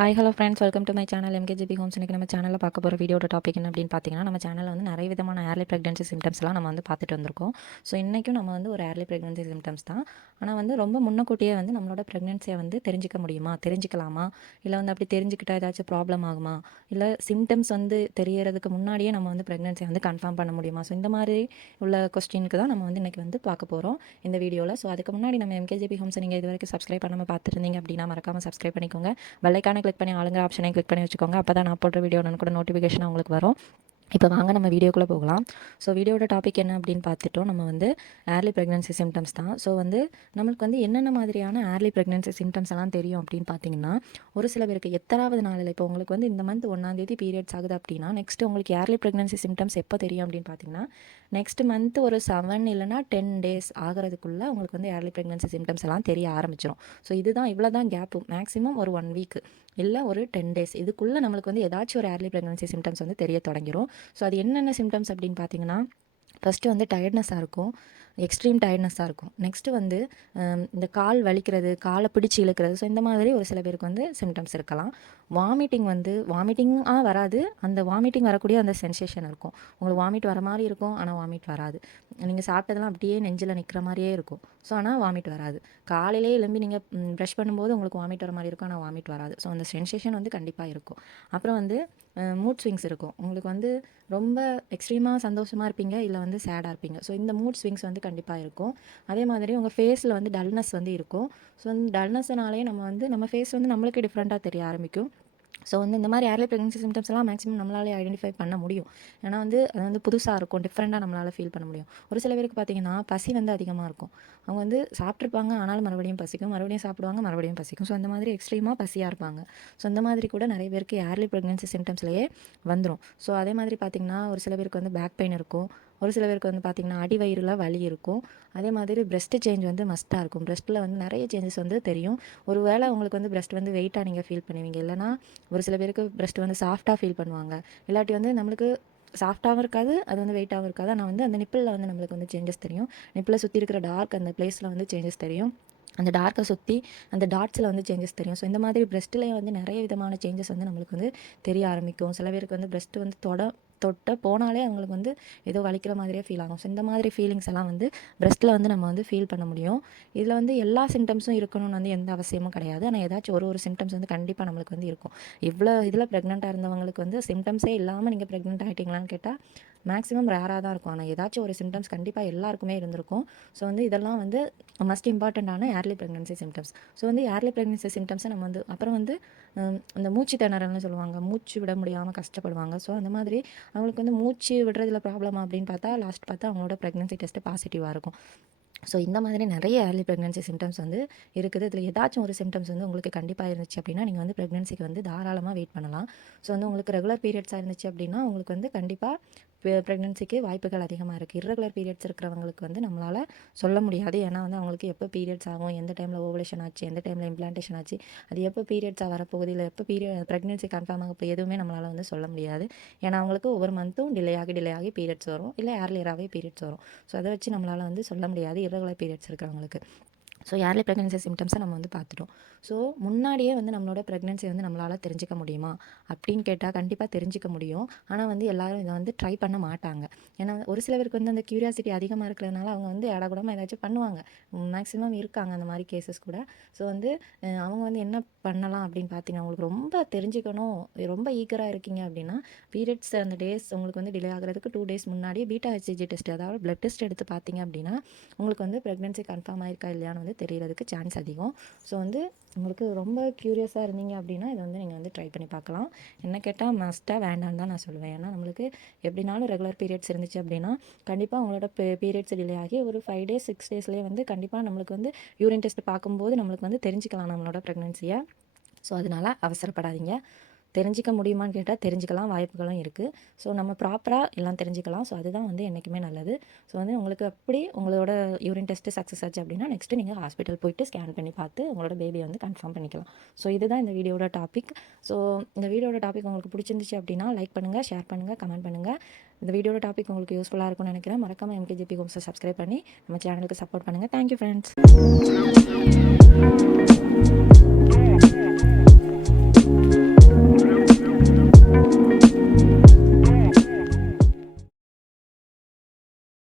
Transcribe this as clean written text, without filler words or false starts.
Hi hello friends, welcome to my channel MKGB homes. இன்றைக்கி நம்ம சேனலில் பார்க்க போகிற வீடியோட டாபிக் என்ன அப்படின்னு பார்த்தீங்கன்னா, நம்ம சேனலில் வந்து நிறைய விதமான ஏர்லி ப்ரெக்னன்சி சிம்டம்ஸ்லாம் நம்ம வந்து பார்த்துட்டு வந்திருக்கோம். ஸோ இன்றைக்கும் நம்ம வந்து ஒரு ஏர்லி ப்ரெக்னன்சி சிம்டம்ஸ் தான். ஆனால் வந்து ரொம்ப முன்னக்கூட்டியே வந்து நம்மளோட ப்ரெக்னன்சியை வந்து தெரிஞ்சிக்க முடியுமா, தெரிஞ்சிக்கலாமா, இல்லை வந்து அப்படி தெரிஞ்சுக்கிட்டா ஏதாச்சும் ப்ராப்ளம் ஆகுமா, இல்லை சிம்டம்ஸ் வந்து தெரியறதுக்கு முன்னாடியே நம்ம வந்து ப்ரெக்னன்சியை வந்து கன்ஃபார்ம் பண்ண முடியுமா? ஸோ இந்த மாதிரி உள்ள கொஸ்டினுக்கு தான் நம்ம வந்து இன்றைக்கி வந்து பார்க்க போகிறோம் இந்த வீடியோவில். ஸோ அதுக்கு முன்னாடி நம்ம எம்கேஜிபி ஹோம்ஸை நீங்கள் இது வரைக்கும் சப்ஸ்கிரைப் பண்ணாமல் பார்த்துருந்தீங்க அப்படின்னா மறக்காமல் சப்ஸ்கிரைப் பண்ணிக்கோங்க. பெல்லைக்கான கிளிக் பண்ணி ஆளுங்கிற ஆப்ஷனை கிளிக் பண்ணி வச்சுக்கோங்க. அப்போ தான் நான் போடுற வீடியோ கூட நோட்டிஃபிகேஷன் உங்களுக்கு வரும். இப்போ வாங்க நம்ம வீடியோக்குள்ளே போகலாம். ஸோ வீடியோட டாபிக் என்ன அப்படின்னு பார்த்துட்டோம். நம்ம வந்து ஏர்லி ப்ரெக்னன்சி சிம்டம்ஸ் தான். ஸோ வந்து நம்மளுக்கு வந்து என்னென்ன மாதிரியான ஏர்லி ப்ரெக்னன்சி சிம்டம்ஸ் எல்லாம் தெரியும் அப்படின்னு பார்த்தீங்கன்னா, ஒரு சில பேருக்கு எத்தனாவது நாளில், இப்போ உங்களுக்கு வந்து இந்த மந்த் 1ஆம் தேதி பீரியட்ஸ் ஆகுது அப்படின்னா, நெக்ஸ்ட் உங்களுக்கு ஏர்லி ப்ரெக்னன்சி சிம்டம்ஸ் எப்போ தெரியும் அப்படின்னு பார்த்தீங்கன்னா, நெக்ஸ்ட் மந்த் ஒரு 7 இல்லைனா 10 டேஸ் ஆகிறதுக்குள்ளே உங்களுக்கு வந்து ஏர்லி ப்ரெக்னன்சி சிம்டம்ஸ் எல்லாம் தெரிய ஆரம்பிச்சிடும். ஸோ இதுதான் இவ்வளோ தான் கேப்பு. மேக்ஸிமம் ஒரு 1 வீக் இல்லை ஒரு 10 டேஸ் இதுக்குள்ளே நம்மளுக்கு வந்து ஏதாச்சும் ஒரு ஏர்லி ப்ரெக்னன்சி சிம்டம்ஸ் வந்து தெரிய தொடங்கிடும். ஸோ அது என்னென்ன சிம்டம்ஸ் அப்படின்னு பார்த்தீங்கன்னா, ஃபஸ்ட்டு வந்து டயர்ட்னஸாக இருக்கும், எக்ஸ்ட்ரீம் டயர்ட்னஸாக இருக்கும். நெக்ஸ்ட்டு வந்து இந்த கால் வலிக்கிறது, காலை பிடிச்சி இழுக்கிறது. ஸோ இந்த மாதிரி ஒரு சில பேருக்கு வந்து சிம்டம்ஸ் இருக்கலாம். வாமிட்டிங்காக வராது, அந்த வாமிட்டிங் வரக்கூடிய அந்த சென்சேஷன் இருக்கும். உங்களுக்கு வாமிட் வர மாதிரி இருக்கும், ஆனால் வாமிட் வராது. நீங்கள் சாப்பிட்டதெல்லாம் அப்படியே நெஞ்சில் நிற்கிற மாதிரியே இருக்கும். ஸோ ஆனால் வாமிட் வராது. காலையிலே எழும்பி நீங்கள் ப்ரஷ் பண்ணும்போது உங்களுக்கு வாமிட் வர மாதிரி இருக்கும், ஆனால் வாமிட் வராது. ஸோ அந்த சென்சேஷன் வந்து கண்டிப்பாக இருக்கும். அப்புறம் வந்து மூட் ஸ்விங்ஸ் இருக்கும். உங்களுக்கு வந்து ரொம்ப எக்ஸ்ட்ரீமாக சந்தோஷமாக இருப்பீங்க, இல்லை வந்து சேடாக இருப்பீங்க. ஸோ இந்த மூட் ஸ்விங்ஸ் வந்து கண்டிப்பாக இருக்கும். அதே மாதிரி உங்கள் ஃபேஸில் வந்து டல்னஸ் வந்து இருக்கும். ஸோ அந்த டல்னஸ்னாலே நம்ம ஃபேஸ் வந்து நம்மளுக்கு டிஃப்ரெண்ட்டாக தெரிய ஆரம்பிக்கும். ஸோ வந்து இந்த மாதிரி ஏர்லி ப்ரெக்னன்சி சிம்டம்ஸ் எல்லாம் மேக்ஸிமம் நம்மளாலே ஐடென்டிஃபை பண்ண முடியும். ஏன்னா வந்து அது வந்து புதுசாக இருக்கும், டிஃப்ரெண்ட்டாக நம்மளால் ஃபீல் பண்ண முடியும். ஒரு சில பேருக்கு பார்த்தீங்கன்னா பசி வந்து அதிகமாக இருக்கும். அவங்க வந்து சாப்பிட்ருப்பாங்க, ஆனாலும் மறுபடியும் பசிக்கும், மறுபடியும் சாப்பிடுவாங்க, மறுபடியும் பசிக்கும். ஸோ அந்த மாதிரி எக்ஸ்ட்ரீமாக பசியாக இருப்பாங்க. ஸோ அந்த மாதிரி கூட நிறைய பேருக்கு ஏர்லி ப்ரெக்னன்சி சிம்டம்ஸ்லேயே வந்துடும். ஸோ அதே மாதிரி பார்த்திங்கன்னா ஒரு சில பேருக்கு வந்து பேக் பெயின் இருக்கும். ஒரு சில பேருக்கு வந்து பார்த்திங்கன்னா அடிவயிறில் வலி இருக்கும். அதே மாதிரி பிரெஸ்ட் சேஞ்ச் வந்து மஸ்ட்டாக இருக்கும். பிரெஸ்ட்டில் வந்து நிறைய சேஞ்சஸ் வந்து தெரியும். ஒரு வேளை உங்களுக்கு வந்து பிரெஸ்ட் வந்து வெயிட்டாக நீங்கள் ஃபீல் பண்ணுவீங்க, இல்லைனா ஒரு சில பேருக்கு பிரெஸ்ட் வந்து சாஃப்டாக ஃபீல் பண்ணுவாங்க. இல்லாட்டி வந்து நம்மளுக்கு சாஃப்டாகவும் இருக்காது, அது வந்து வெயிட்டாகவும் இருக்காது. ஆனால் வந்து அந்த நிப்பிளில் வந்து நம்மளுக்கு வந்து சேஞ்சஸ் தெரியும். நிப்பில் சுற்றி இருக்கிற டார்க் அந்த பிளேஸில் வந்து சேஞ்சஸ் தெரியும். அந்த டார்க்கை சுற்றி அந்த டாட்ஸில் வந்து சேஞ்சஸ் தெரியும். ஸோ இந்த மாதிரி பிரெஸ்ட்லேயே வந்து நிறைய விதமான சேஞ்சஸ் வந்து நம்மளுக்கு வந்து தெரிய ஆரம்பிக்கும். சில பேருக்கு வந்து பிரெஸ்ட் வந்து தொட்ட போனாலே அவங்களுக்கு வந்து ஏதோ வலிக்கிற மாதிரியே ஃபீல் ஆகும். ஸோ இந்த மாதிரி ஃபீலிங்ஸ் எல்லாம் வந்து பிரெஸ்ட்டில் வந்து நம்ம வந்து ஃபீல் பண்ண முடியும். இதில் வந்து எல்லா சிம்டம்ஸும் இருக்கணும்னு வந்து எந்த அவசியமும் கிடையாது. ஆனால் ஏதாச்சும் ஒரு சிம்டம்ஸ் வந்து கண்டிப்பாக நம்மளுக்கு வந்து இருக்கும். இவ்வளோ இதில் ப்ரெக்னெண்ட்டாக இருந்தவங்களுக்கு வந்து சிம்டம்ஸே இல்லாமல் நீங்கள் ப்ரெக்னென்ட் ஆகிட்டீங்களான்னு கேட்டால் மேக்ஸிமம் ரேராக தான் இருக்கும். ஆனால் ஏதாச்சும் ஒரு சிம்டம்ஸ் கண்டிப்பாக எல்லாருக்குமே இருந்திருக்கும். ஸோ வந்து இதெல்லாம் வந்து மஸ்ட் இம்பார்ட்டண்ட்டான ஏர்லி ப்ரெக்னன்சி சிம்டம்ஸ். ஸோ வந்து ஏர்லி ப்ரெக்னன்சி சிம்டம்ஸை நம்ம வந்து அப்புறம் வந்து இந்த மூச்சு திணறல்னு சொல்லுவாங்க, மூச்சு விட முடியாமல் கஷ்டப்படுவாங்க. ஸோ அந்த மாதிரி அவங்களுக்கு வந்து மூச்சு விடுறதுல ப்ராப்ளம் அப்படின்னு பார்த்தா லாஸ்ட் பார்த்தா அவங்களோட ப்ரெக்னன்சி டெஸ்ட்டு பாசிட்டிவாக இருக்கும். ஸோ இந்த மாதிரி நிறைய ஏர்லி ப்ரெக்னன்சி சிம்டம்ஸ் வந்து இருக்குது. இதில் ஏதாச்சும் ஒரு சிம்டம்ஸ் வந்து உங்களுக்கு கண்டிப்பாக இருந்துச்சு அப்படின்னா நீங்கள் வந்து ப்ரெக்னன்சிக்கு வந்து தாராளமாக வெயிட் பண்ணலாம். ஸோ வந்து உங்களுக்கு ரெகுலர் பீரியட்ஸாக இருந்துச்சு அப்படின்னா உங்களுக்கு வந்து கண்டிப்பாக ப்ரெக்னன்சிக்கு வாய்ப்புகள் அதிகமாக இருக்குது. இர்ரெகுலர் பீரியட்ஸ் இருக்கிறவங்களுக்கு வந்து நம்மளால் சொல்ல முடியாது. ஏன்னா வந்து அவங்களுக்கு எப்போ பீரியட்ஸ் ஆகும், எந்த டைமில் ஓவலேஷன் ஆச்சு, எந்த டைமில் இம்ப்ளான்டேஷன் ஆச்சு, அது எப்போ பீரியட்ஸாக வரப்போகுது, இல்லை எப்போ ப்ரெக்னன்சி கன்ஃபார்ம் ஆக போய் எதுவுமே நம்மளால் வந்து சொல்ல முடியாது. ஏன்னா அவங்களுக்கு ஒவ்வொரு மந்த்தும் டிலே ஆகி பீரியட்ஸ் வரும், இல்லை ஏர்லியராகவே பீரியட்ஸ் வரும். ஸோ அதை வச்சு நம்மளால் வந்து சொல்ல முடியாது இர்ரெகுலர் பீரியட்ஸ் இருக்கிறவங்களுக்கு. ஸோ ஏர்லி ப்ரெக்னன்சி சிம்டம்ஸை நம்ம வந்து பார்த்துட்டோம். ஸோ முன்னாடியே வந்து நம்மளோட ப்ரெக்னன்சி வந்து நம்மளால் தெரிஞ்சிக்க முடியுமா அப்படின்னு கேட்டால் கண்டிப்பாக தெரிஞ்சிக்க முடியும். ஆனால் வந்து எல்லோரும் இதை வந்து ட்ரை பண்ண மாட்டாங்க. ஏன்னா ஒரு சில பேருக்கு வந்து அந்த க்யூரியாசிட்டி அதிகமாக இருக்கிறதுனால அவங்க வந்து ஏடாகூடமாக ஏதாச்சும் பண்ணுவாங்க. மேக்ஸிமம் இருக்காங்க அந்த மாதிரி கேசஸ் கூட. ஸோ வந்து அவங்க வந்து என்ன பண்ணலாம் அப்படின்னு பார்த்தீங்கன்னா, உங்களுக்கு ரொம்ப தெரிஞ்சுக்கணும், ரொம்ப ஈகராக இருக்கீங்க அப்படின்னா பீரியட்ஸ் அந்த டேஸ் உங்களுக்கு வந்து டிலே ஆகிறதுக்கு 2 டேஸ் முன்னாடியே பீட்டா ஹெச்சிஜி டெஸ்ட், அதாவது பிளட் டெஸ்ட் எடுத்து பார்த்தீங்க அப்படின்னா உங்களுக்கு வந்து ப்ரெக்னன்சி கன்ஃபார்ம் ஆயிருக்கா இல்லையான்னு வந்து தெரியறதுக்கு சான்ஸ் அதிகம். ஸோ வந்து உங்களுக்கு ரொம்ப க்யூரியஸாக இருந்தீங்க அப்படின்னா இதை வந்து நீங்கள் வந்து ட்ரை பண்ணி பார்க்கலாம். என்ன கேட்டால் மஸ்ட்டாக வேண்டான்னு தான் நான் சொல்லுவேன். ஏன்னா நம்மளுக்கு எப்படினாலும் ரெகுலர் பீரியட்ஸ் இருந்துச்சு அப்படின்னா கண்டிப்பாக உங்களோட பீரியட்ஸ் டிலே ஆகி ஒரு 5 டேஸ் 6 டேஸ்லேயே வந்து கண்டிப்பாக நம்மளுக்கு வந்து யூரின் டெஸ்ட் பார்க்கும்போது நம்மளுக்கு வந்து தெரிஞ்சுக்கலாம் நம்மளோட ப்ரெக்னன்சியை. ஸோ அதனால் அவசரப்படாதீங்க. தெரிஞ்சிக்க முடியுமான்னு கேட்டால் தெரிஞ்சுக்கலாம், வாய்ப்புகளும் இருக்குது. ஸோ நம்ம ப்ராப்பராக எல்லாம் தெரிஞ்சுக்கலாம். ஸோ அதுதான் வந்து என்றைக்குமே நல்லது. ஸோ வந்து உங்களுக்கு அப்படி உங்களோட யூரின் டெஸ்ட்டு சக்ஸஸ் ஆச்சு அப்படின்னா நெக்ஸ்ட்டு நீங்கள் ஹாஸ்பிட்டல் போயிட்டு ஸ்கேன் பண்ணி பார்த்து உங்களோட பேபியை வந்து கன்ஃபார்ம் பண்ணிக்கலாம். ஸோ இதுதான் இந்த வீடியோட டாபிக். ஸோ இந்த வீடியோட டாபிக் உங்களுக்கு பிடிச்சிருந்துச்சு அப்படின்னா லைக் பண்ணுங்கள், ஷேர் பண்ணுங்கள், கமெண்ட் பண்ணுங்கள். இந்த வீடியோட டாபிக் உங்களுக்கு யூஸ்ஃபுல்லாக இருக்கும்னு நினைக்கிறேன். மறக்காமல் எம்கேஜிபி ஹோம்ஸை சப்ஸ்கிரைப் பண்ணி நம்ம சேனலுக்கு சப்போர்ட் பண்ணுங்கள். Thank you friends.